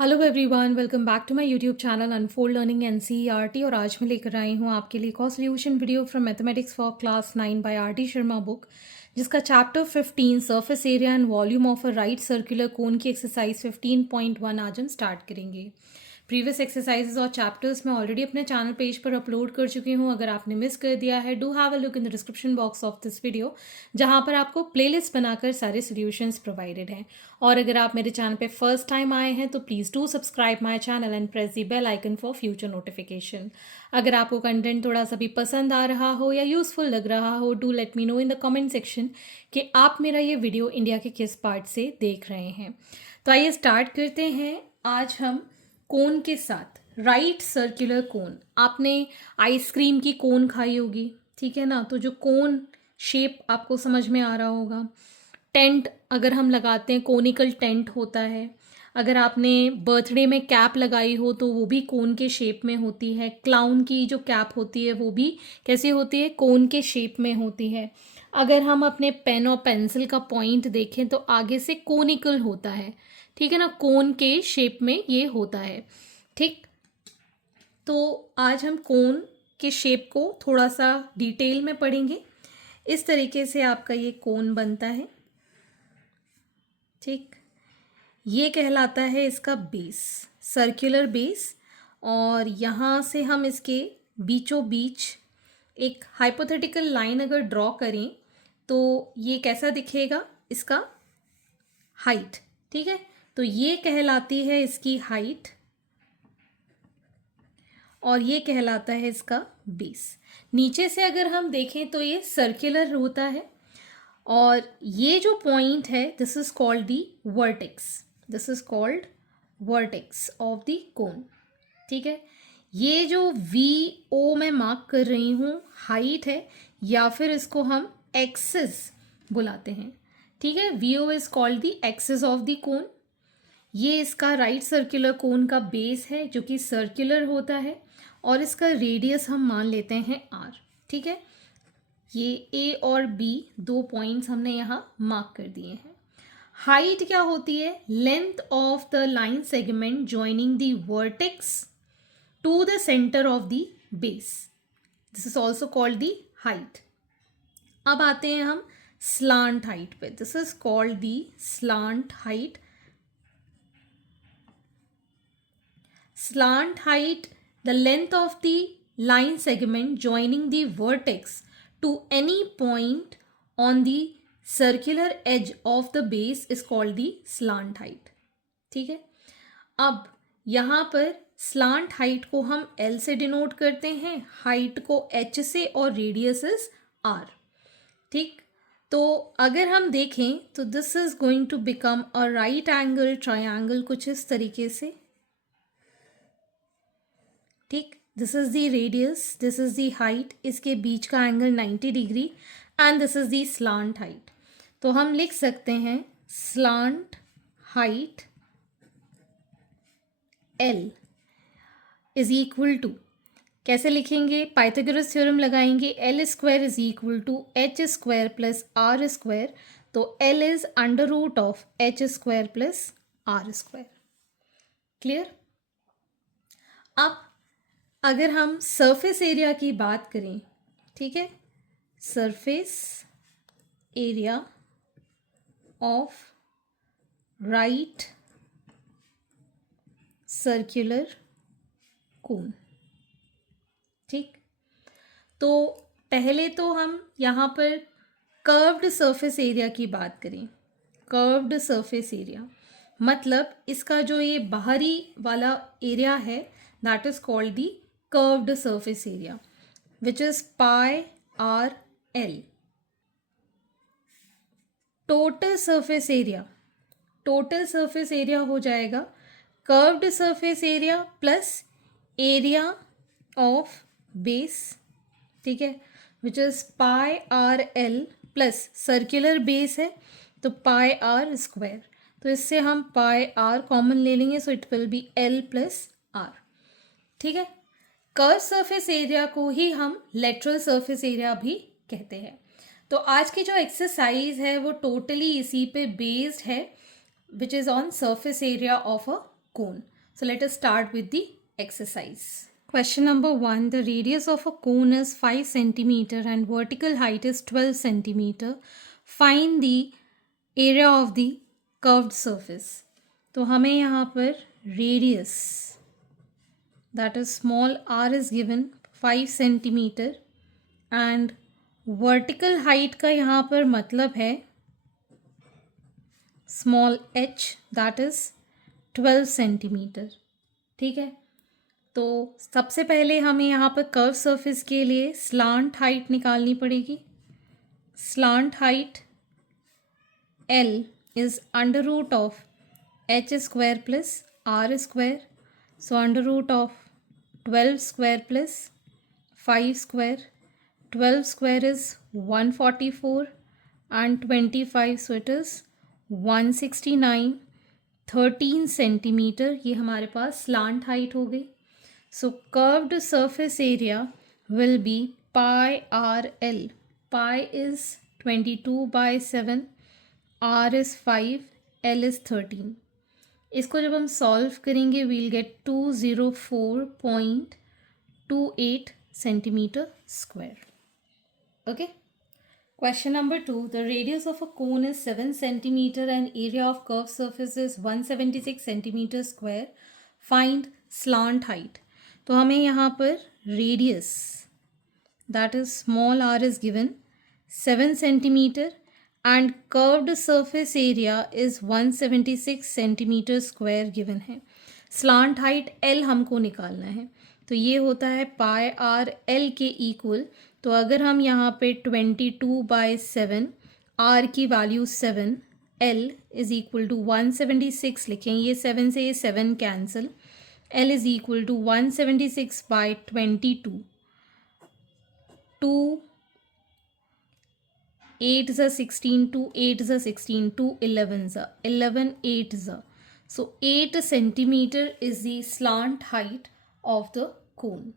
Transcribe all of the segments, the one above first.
Hello everyone, welcome back to my YouTube channel unfold learning NCERT. और आज मैं लेकर आई हूँ आपके लिए एक solution video from mathematics for class 9 by R T Sharma book, जिसका chapter 15 surface area and volume of a right circular cone की एक्सरसाइज 15.1 आज हम स्टार्ट करेंगे। प्रीवियस एक्सरसाइजेज और चैप्टर्स मैं ऑलरेडी अपने चैनल पेज पर अपलोड कर चुकी हूँ। अगर आपने मिस कर दिया है, do have a look in the description box of this video, जहाँ पर आपको प्लेलिस्ट बनाकर सारे सॉल्यूशंस प्रोवाइडेड हैं। और अगर आप मेरे चैनल पे फर्स्ट टाइम आए हैं तो please do subscribe my channel and press the bell icon for future notification. अगर आपको कंटेंट थोड़ा सा भी पसंद आ रहा हो या यूज़फुल लग रहा हो, do let me know in the comment section कि आप मेरा ये वीडियो इंडिया के किस पार्ट से देख रहे हैं। तो आइए स्टार्ट करते हैं। आज हम कोन के साथ राइट सर्कुलर कोन, आपने आइसक्रीम की कोन खाई होगी, ठीक है ना। तो जो कोन शेप आपको समझ में आ रहा होगा। टेंट अगर हम लगाते हैं, कोनिकल टेंट होता है। अगर आपने बर्थडे में कैप लगाई हो तो वो भी कोन के शेप में होती है। क्लाउन की जो कैप होती है वो भी कैसी होती है, कोन के शेप में होती है। अगर हम अपने पेन और पेंसिल का पॉइंट देखें तो आगे से कोनिकल होता है, ठीक है ना, कोन के शेप में ये होता है। ठीक, तो आज हम कोन के शेप को थोड़ा सा डिटेल में पढ़ेंगे। इस तरीके से आपका ये कोन बनता है। ठीक, ये कहलाता है इसका बेस, सर्कुलर बेस। और यहाँ से हम इसके बीचों बीच एक हाइपोथेटिकल लाइन अगर ड्रॉ करें तो ये कैसा दिखेगा, इसका हाइट। ठीक है, तो ये कहलाती है इसकी हाइट और ये कहलाता है इसका बेस। नीचे से अगर हम देखें तो ये सर्कुलर होता है और ये जो पॉइंट है, this is called the vertex. This is called vertex of the कोन। ठीक है, ये जो वी ओ मैं मार्क कर रही हूँ हाइट है, या फिर इसको हम एक्सिस बुलाते हैं। ठीक है, V O is called the axis of the cone. ये इसका राइट सर्कुलर कोन का बेस है जो कि सर्कुलर होता है और इसका रेडियस हम मान लेते हैं आर। ठीक है, ये ए और बी दो पॉइंट्स हमने यहाँ मार्क कर दिए हैं। हाइट क्या होती है, length of the line segment joining the vertex to the centre of the base. This is also called the height. अब आते हैं हम स्लांट हाइट पे। This is called the slant height. Slant height, the length of the line segment joining the vertex to any point on the circular edge of the base is called the slant height. ठीक है, अब यहाँ पर slant height को हम L से denote करते हैं, height को H से और radius is R। ठीक, तो अगर हम देखें तो this is going to become a right angle triangle कुछ इस तरीके से। ठीक, this is the radius, this is the height, इसके बीच का angle 90 degree and this is the slant height. तो हम लिख सकते हैं slant height L is equal to, कैसे लिखेंगे, पाइथागोरस थ्योरम लगाएंगे, L square is equal to H square plus R square. तो L is under root of H square plus R square. Clear. अब अगर हम सरफेस एरिया की बात करें, ठीक है, surface area of right circular कोन। ठीक, तो पहले तो हम यहाँ पर कर्व्ड सरफेस एरिया की बात करें। कर्व्ड सरफेस एरिया मतलब इसका जो ये बाहरी वाला एरिया है, that is called the curved surface area which is pi r l। total surface area, total surface area हो जाएगा curved surface area plus area of base, ठीक है, which is pi r l plus circular base है तो pi r square। तो इससे हम pi r common ले लेंगे, so it will be l plus r। ठीक है, कर्व सरफेस एरिया को ही हम लेटरल सरफेस एरिया भी कहते हैं। तो आज की जो एक्सरसाइज है वो टोटली इसी पे बेस्ड है, which is on surface area of a cone. So let us start with the exercise. Question number 1. The radius of a cone is 5 centimeter and vertical height is 12 centimeter. Find the area of the curved surface. तो हमें यहाँ पर radius, that is small r, is given 5 centimeter and vertical height का यहाँ पर मतलब है small h, that is 12 centimetre. ठीक है, तो सबसे पहले हमें यहाँ पर कर्व सरफेस के लिए स्लांट हाइट निकालनी पड़ेगी. Slant height L is under root of h square plus r square. So under root of 12 square plus 5 square. 12 square is 144 and 25, so it is 169. 13 centimeter ये हमारे पास slant height हो गई. So curved surface area will be pi RL. Pi is 22/7, R is 5, L is 13. इसको जब हम solve करेंगे we'll get 204.28 centimeter square. Okay. Question number 2. The radius of a cone is 7 centimeter and area of curved surface is 176 centimeter square. Find slant height. तो हमें यहाँ पर radius, that is small r, is given 7 centimeter and curved surface area is 176 centimeter square given है. Slant height L हमको निकालना है, तो ये होता है पाई आर एल के इक्वल. तो अगर हम यहाँ पे 22/7, आर की value 7, l is equal to 176 लिखें. ये 7 से ये 7 cancel. L is equal to 176/22. 2 8 ज़ा 16, 2 8 ज़ा 16, 2 11 ज़ा 11, 8 ज़ा. So 8 centimeter is the slant height of the cone.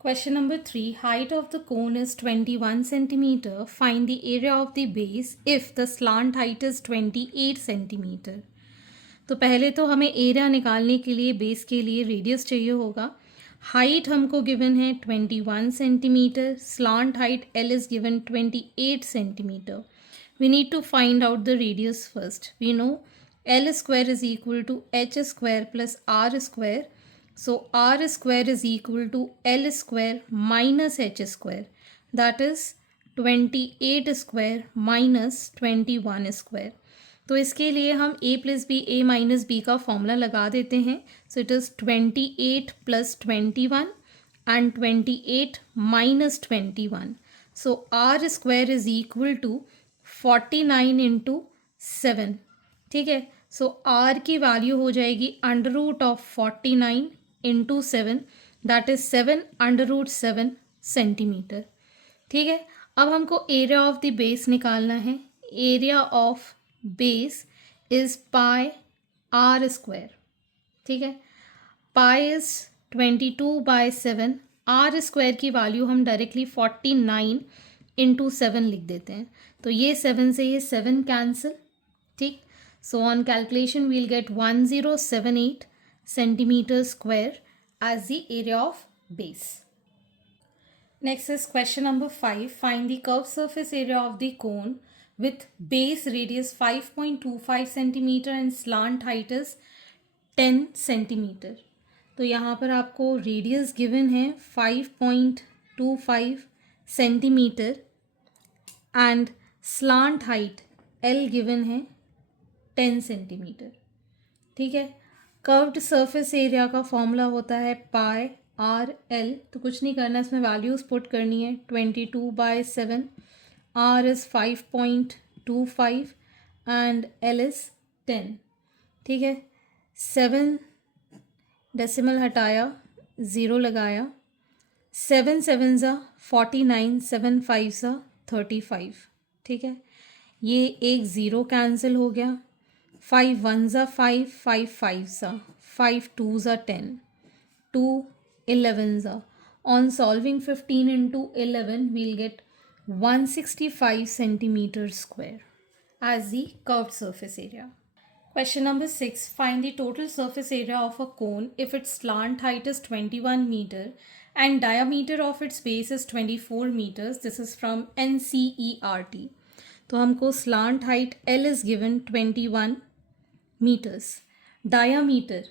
Question number 3. Height of the cone is 21 centimeter. Find the area of the base if the slant height is 28 centimeter. तो पहले तो हमें area निकालने के लिए बेस के लिए radius चाहिए होगा. हाइट हमको गिवन है 21 centimetre. Slant height L is given 28 centimeter. We need to find out the radius first. We know L square is equal to h square plus r square. So r square is equal to L square minus h square. That is 28 square minus 21 square. तो इसके लिए हम a plus b a minus b का formula लगा देते हैं. So it is 28 plus 21 and 28 minus 21. So r square is equal to 49 into 7. ठीक है, सो r की वैल्यू हो जाएगी under root of 49 into 7, that is 7 under root 7 centimetre. ठीक है, अब हमको एरिया ऑफ द बेस निकालना है. Area of base is pi r square. ठीक है, पाई इज 22/7. आर स्क्वायर की वैल्यू हम डायरेक्टली 49 इंटू 7 लिख देते हैं. तो ये 7 से ये 7 कैंसिल. ठीक, so on calculation we'll get 1078 centimeter square as the area of base. Next is question number 5. Find the curved surface area of the cone with base radius 5.25 centimeter and slant height is 10 centimeter. तो यहाँ पर आपको radius given है 5.25 centimetre and slant height L given है 10 centimetre. ठीक है, curved surface area का formula होता है पाई आर एल. तो कुछ नहीं करना, इसमें वैल्यूज़ पुट करनी है. 22/7, r is 5.25 and l is 10. ठीक है, 7 डेसिमल हटाया, 0 लगाया. 7 7 ज़ा 49, 7 5 ज़ा 35. ठीक है, ये एक 0 कैंसिल हो गया. 5 1 ज़ा 5, 5 5 ज़ा 5 2 ज़ा 10, 2 11 ज़ा. On solving 15 into 11 we'll get 165 centimeter square as the curved surface area. Question number 6. Find the total surface area of a cone if its slant height is 21 meter and diameter of its base is 24 meters. This is from NCERT. तो हमको slant height L is given 21 meters. Diameter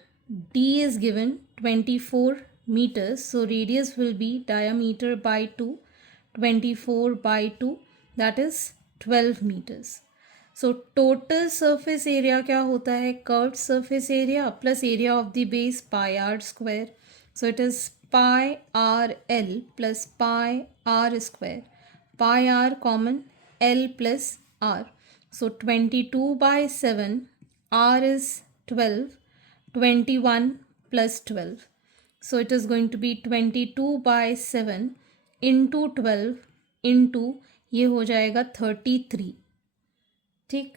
D is given 24 meters. So radius will be diameter by 2, 24 by 2, that is 12 meters. So total surface area क्या होता है? Curved surface area plus area of the base pi r square. So it is pi are l plus pi r square. Pi r common, l plus r. So 22/7, are is 12, 21 plus 12. So it is going to be 22/7 into 12 into ये हो जाएगा 33. ठीक.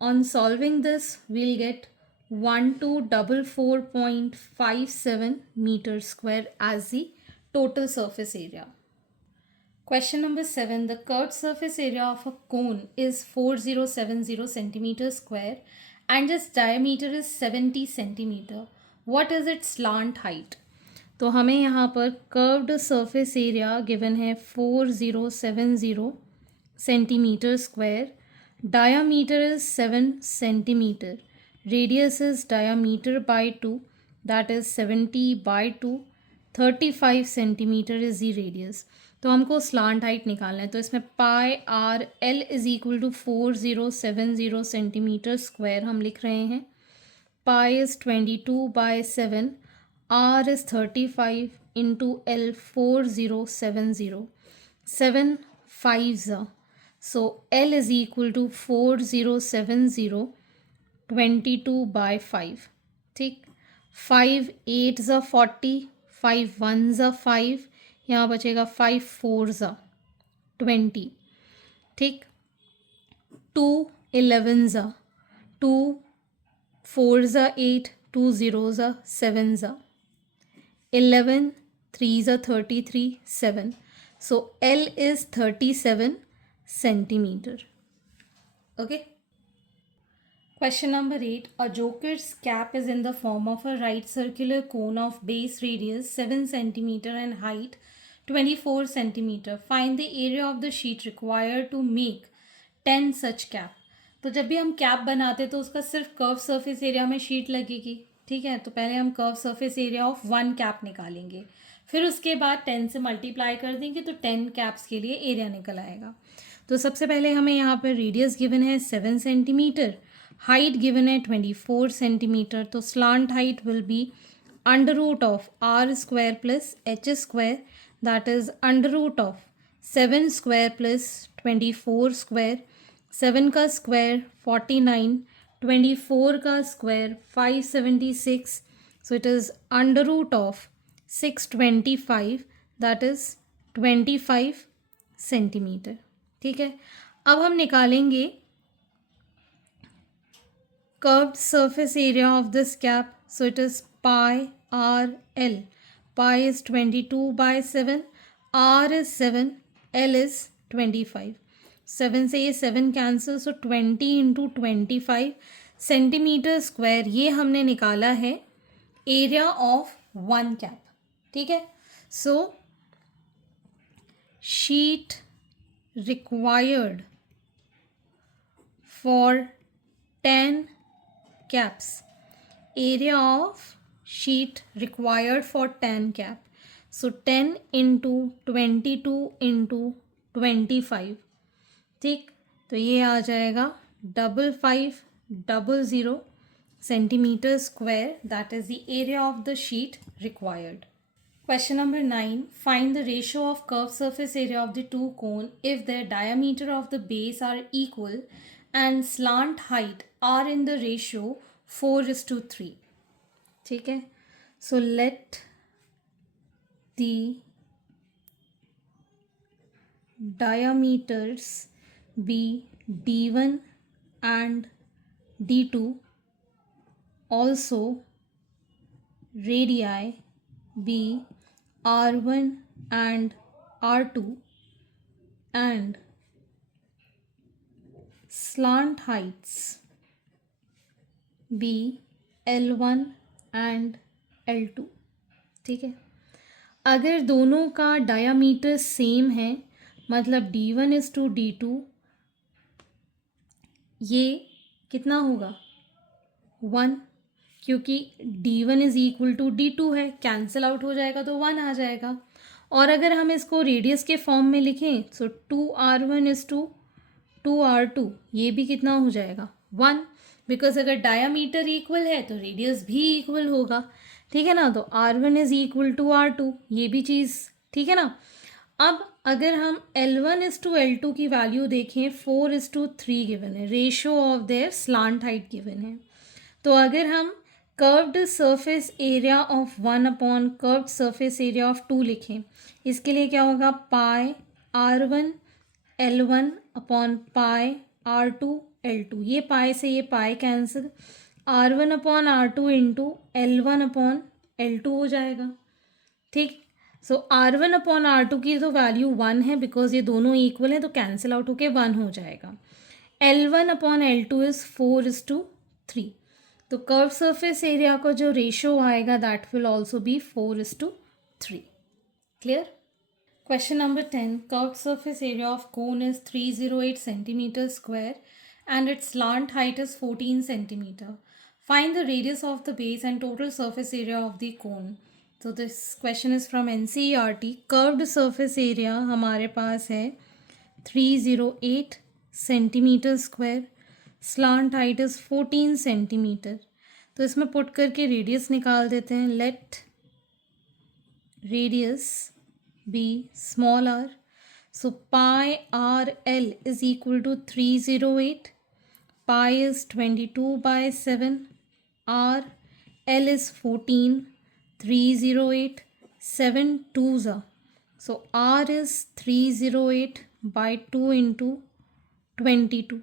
On solving this we'll get 1244.57 metre square as the total surface area. Question number 7. The curved surface area of a cone is 4070 centimeter square and its diameter is 70 centimeter. What is its slant height? तो हमें यहाँ पर curved surface area given है 4070 centimeter square. Diameter is 7 centimeter. Radius is diameter by 2, that is 70 by 2. 35 centimeter is the radius. तो हमको slant height निकालना है. तो इसमें pi are L is equal to 4070 centimetre square हम लिख रहे हैं. Pi is 22/7, are is 35 into L 4070. 7 5s. So L is equal to 4070 22/5. ठीक. 5 8s are 40, 5 1s are 5, यहाँ बचेगा 5 4s are 20. ठीक. 2 11s are 2 4s are 8, 2 zeros are 7s are 11, 3s are 33, 7. So L is 37 centimeter. Okay. Question number 8. A joker's cap is in the form of a right circular cone of base radius 7 centimeter and height 24 centimeter. Find the area of the sheet required to make 10 such cap. तो जब भी हम cap बनाते तो उसका सिर्फ curve surface area में sheet लगेगी. ठीक है. तो पहले हम curve surface area of 1 cap निकालेंगे, फिर उसके बाद 10 से मल्टीप्लाई कर देंगे तो 10 कैप्स के लिए एरिया निकल आएगा. तो सबसे पहले हमें यहाँ पर रेडियस गिवन है 7 सेंटीमीटर, हाइट गिवन है 24 सेंटीमीटर. तो slant height will be under root of r square plus h square, that is under root of 7 square plus 24 square. 7 का स्क्वायर 49, 24 का square 576. So it is under root of 625, that is 25 centimetre. ठीक है. अब हम निकालेंगे curved surface area of this cap. So it is pi are l. Pi is 22/7, are is 7, l is 25. 7 से ये 7 cancel, सो 20 into 25 centimetre square. ये हमने निकाला है एरिया ऑफ 1 कैप. ठीक है. सो sheet required for 10 caps. Area of sheet required for 10 cap. So 10 into 22 into 25. ठीक. तो ये आ जाएगा 5500 centimeter square. That is the area of the sheet required. Question number 9. Find the ratio of curved surface area of the two cone if their diameter of the base are equal and slant height are in the ratio 4:3. ठीक है. So let the diameters be D1 and D2. Also radii be R1 and R2 and slant heights be L1 and L2, ठीक है। अगर दोनों का diameter same है, मतलब D1:D2, ये कितना होगा 1, क्योंकि D1 = D2 है, कैंसिल आउट हो जाएगा तो 1 आ जाएगा। और अगर हम इसको रेडियस के फॉर्म में लिखें तो 2r1:2r2, ये भी कितना हो जाएगा 1, बिकॉज अगर डायामीटर इक्वल है तो रेडियस भी इक्वल होगा, ठीक है ना। तो r1 = r2, ये भी चीज़ ठीक है ना। अब अगर हम L1:L2 की वैल्यू देखें, 4:3 गिवन है, ratio of their slant height given है। तो अगर हम curved surface area of 1 curved surface area of 2 लिखें, इसके लिए क्या होगा, पाई r1 L1 पाई r2 L2, ये पाई से ये pi cancel, r1/r2 into L1/L2 हो जाएगा, ठीक। सो r1/r2 की तो वैल्यू 1 है, बिकॉज ये दोनों इक्वल है, तो कैंसिल आउट होके 1 हो जाएगा। L1/L2 इज़ 4:3, तो कर्व सरफेस एरिया का जो रेशियो आएगा that will also be 4:3। Clear. Question number 10, curve surface area of cone is 308 centimetre square and its slant height is 14 centimeter. Find the radius of the base and total surface area of the cone. So this question is from NCERT. Curved surface area हमारे पास है 308 centimetre square, slant height is 14 centimetre. तो इसमें put करके radius निकाल देते हैं। Let radius be small r, so pi r l is equal to 308, pi is 22/7, r l is 14, 308, 7 2s are, so r is 308/2 into 22,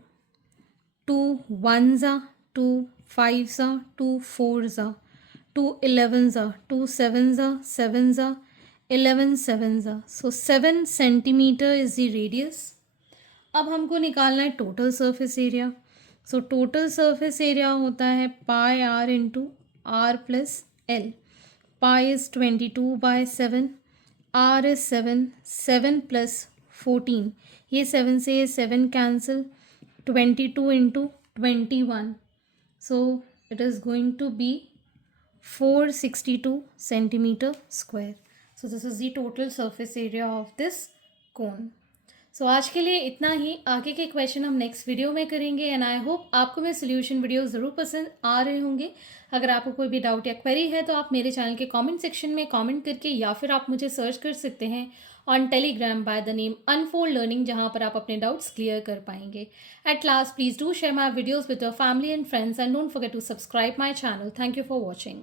2 1s are, 2 5s are, 2 4s are, 2 11s are, 2 7s are, 7s are, 11 7s are, so 7 centimeter is the radius. अब हमको निकालना है total surface area. So total surface area होता है pi r into r plus l। Pi is 22/7, r is 7, 7 plus 14, ये 7 से ये 7 cancel, 22 into 21, so it is going to be 462 centimetre square. So this is the total surface area of this cone. So आज के लिए इतना ही, आगे के question हम नेक्स्ट वीडियो में करेंगे। एंड आई होप आपको मेरे सोल्यूशन वीडियो ज़रूर पसंद आ रहे होंगे। अगर आपको कोई भी डाउट या क्वेरी है तो आप मेरे चैनल के कमेंट सेक्शन में कमेंट करके, या फिर आप मुझे सर्च कर सकते हैं on Telegram by the name unfold learning, जहां पर आप अपने डाउट्स क्लियर कर पाएंगे। At last, please do share my videos with your family and friends and don't forget to subscribe my channel. Thank you for watching.